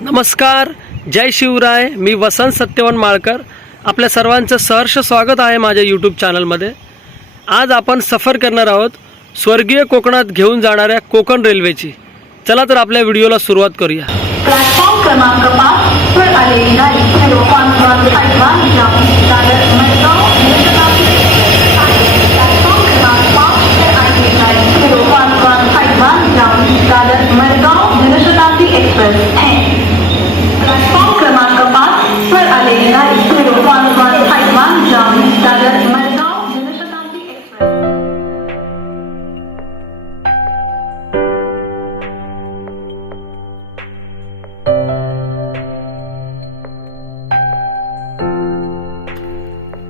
नमस्कार, जय शिवराय. मी वसंत सत्यवान माळकर. आपल्या सर्वांचं सहर्ष स्वागत आहे माझ्या यूट्यूब चॅनलमध्ये. आज आपण सफर करणार आहोत स्वर्गीय कोकणात घेऊन जाणाऱ्या कोकण रेल्वेची. चला तर आपल्या व्हिडिओला सुरुवात करूया. प्लॅटफॉर्म क्रमांक 5 वर आलेली गाडी मडगाव जनशताब्दी एक्सप्रेस है. प्लॅटफॉर्म क्रमांक 5 वर आलेली गाडी मडगाव जनशताब्दी एक्सप्रेस.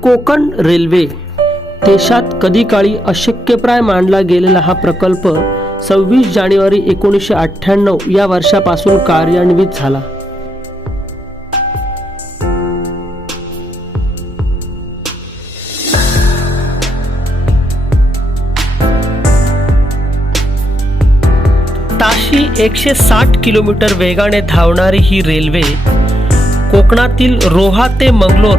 कोकण रेल्वे देशात कधी काळी अशक्यप्राय मानला गेलेला हा प्रकल्प 26 जानेवारी 1998 या वर्षापासून कार्यान्वित झाला. ताशी 160 किलोमीटर वेगाने धावणारी ही रेल्वे कोकणातील रोहा ते मंगलोर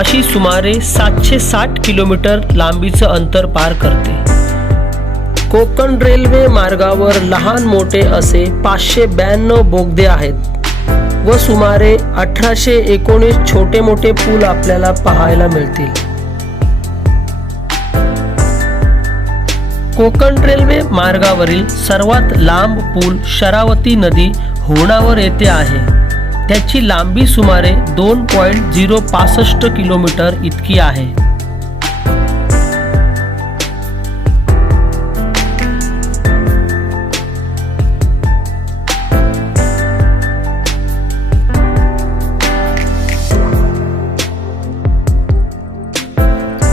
अशी सुमारे 760 किलोमीटर लांबीचं अंतर पार करते. कोकण रेल्वे मार्गावर लहान मोठे असे 592 बोगदे आहेत व सुमारे 1819 छोटे मोठे पूल आपल्याला पाहायला मिळतील. कोकण रेल्वे मार्गावरील सर्वात लांब पूल शरावती नदी होणावर येथे आहे. त्याची लांबी सुमारे 2.065 किलोमीटर इतकी आहे.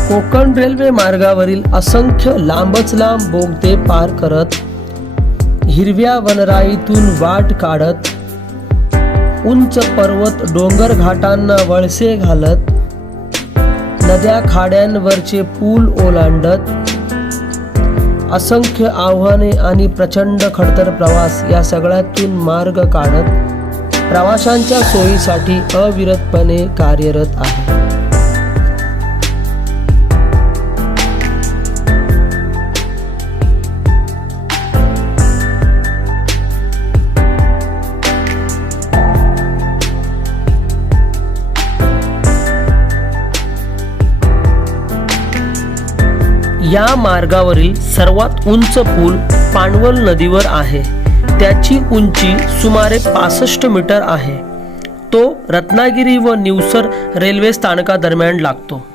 कोकण रेल्वे मार्गावरील असंख्य लांबच लांब बोगदे पार करत, हिरव्या वनराईतून वाट काढत, उंच पर्वत डोंगर घाटांना वळसे घालत, नद्या खाड्यांवरचे पूल ओलांडत, असंख्य आव्हाने आणि प्रचंड खडतर प्रवास या सगळ्यातून मार्ग काढत प्रवाशांच्या सोयीसाठी अविरतपणे कार्यरत आहे. या मार्गावरील सर्वात उंच पूल पाणवल नदीवर आहे. त्याची उंची सुमारे 65 मीटर आहे. तो रत्नागिरी व निवसर रेल्वे स्थानकादरम्यान लागतो.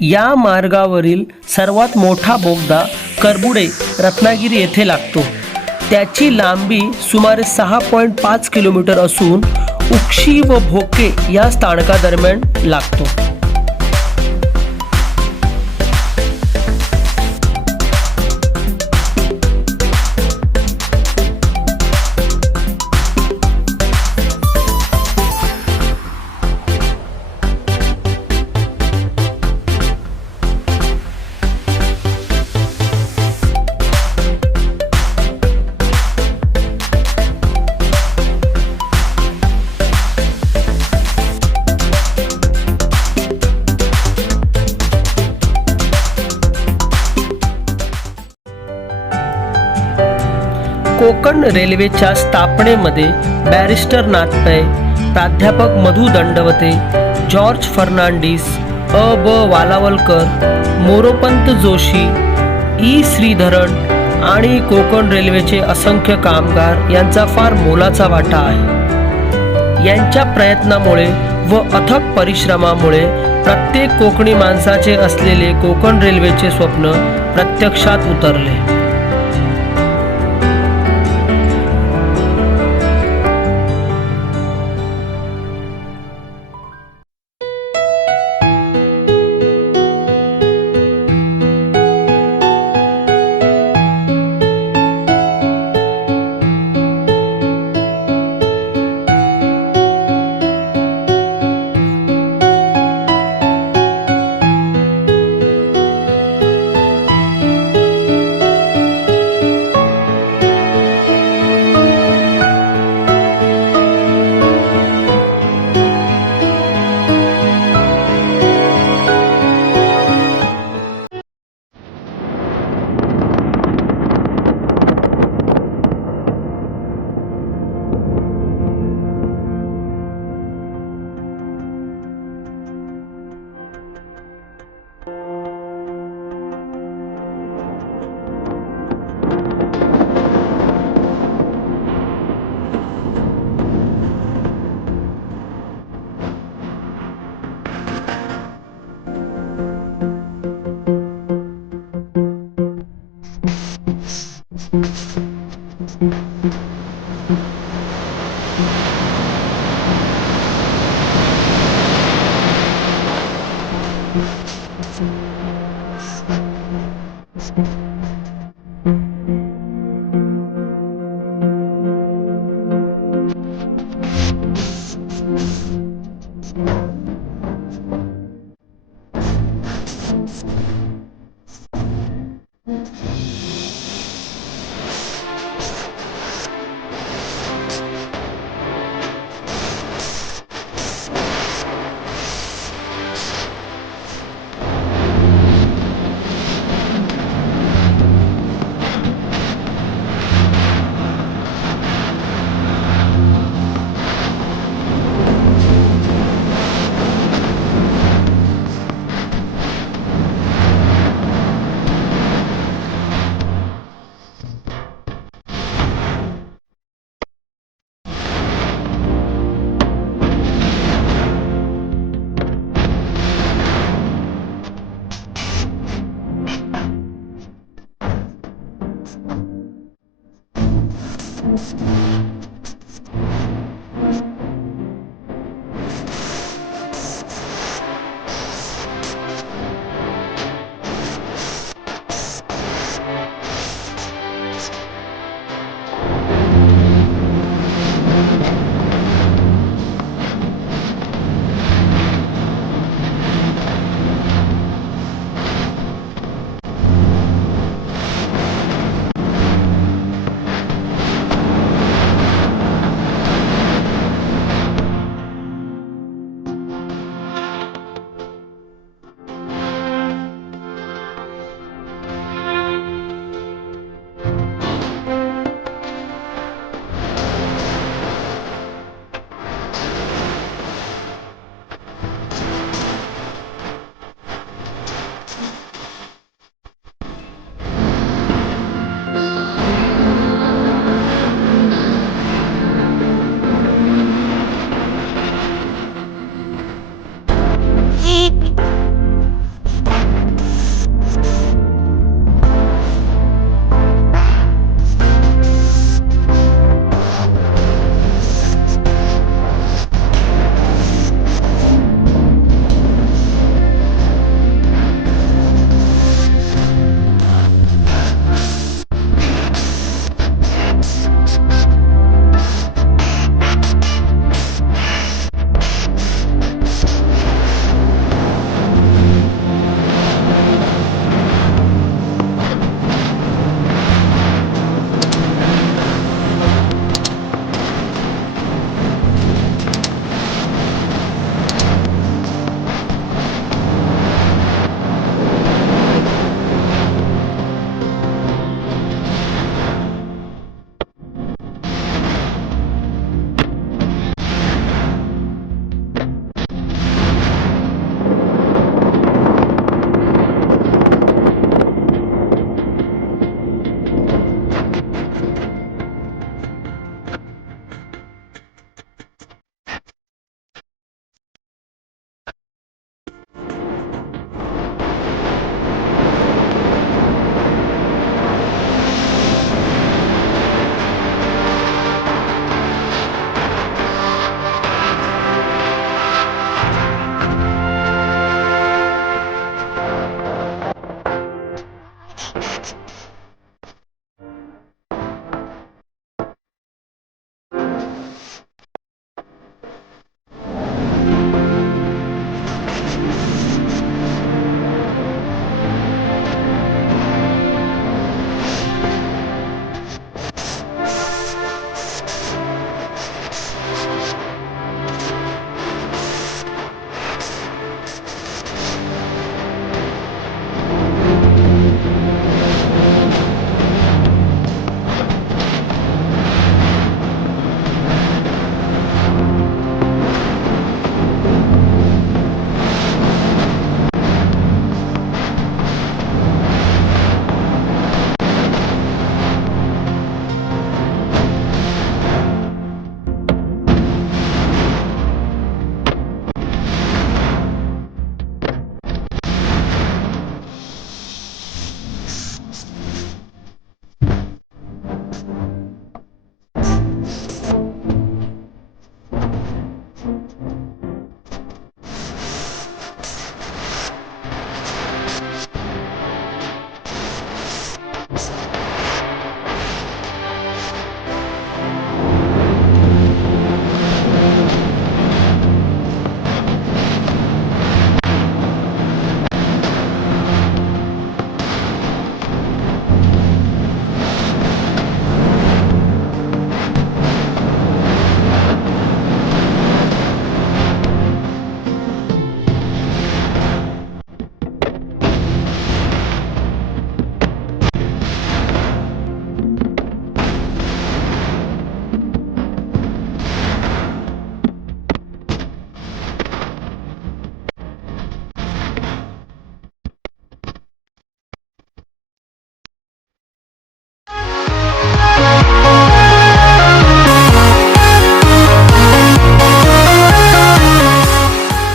या मार्गावरील सर्वात मोठा बोगदा करबुडे रत्नागिरी येथे लागतो. त्याची लांबी सुमारे 6.5 किलोमीटर असून उक्षी व भोके या स्थानकादरम्यान लागतो. कोकण रेल्वेच्या स्थापनेमध्ये बॅरिस्टर नाथपै, प्राध्यापक मधु दंडवते, जॉर्ज फर्नांडिस, ब वालावलकर, मोरोपंत जोशी, ई श्रीधरन आणि कोकण रेल्वेचे असंख्य कामगार यांचा फार मोलाचा वाटा आहे. यांच्या प्रयत्नामुळे व अथक परिश्रमामुळे प्रत्येक कोकणी माणसाचे असलेले कोकण रेल्वेचे स्वप्न प्रत्यक्षात उतरले.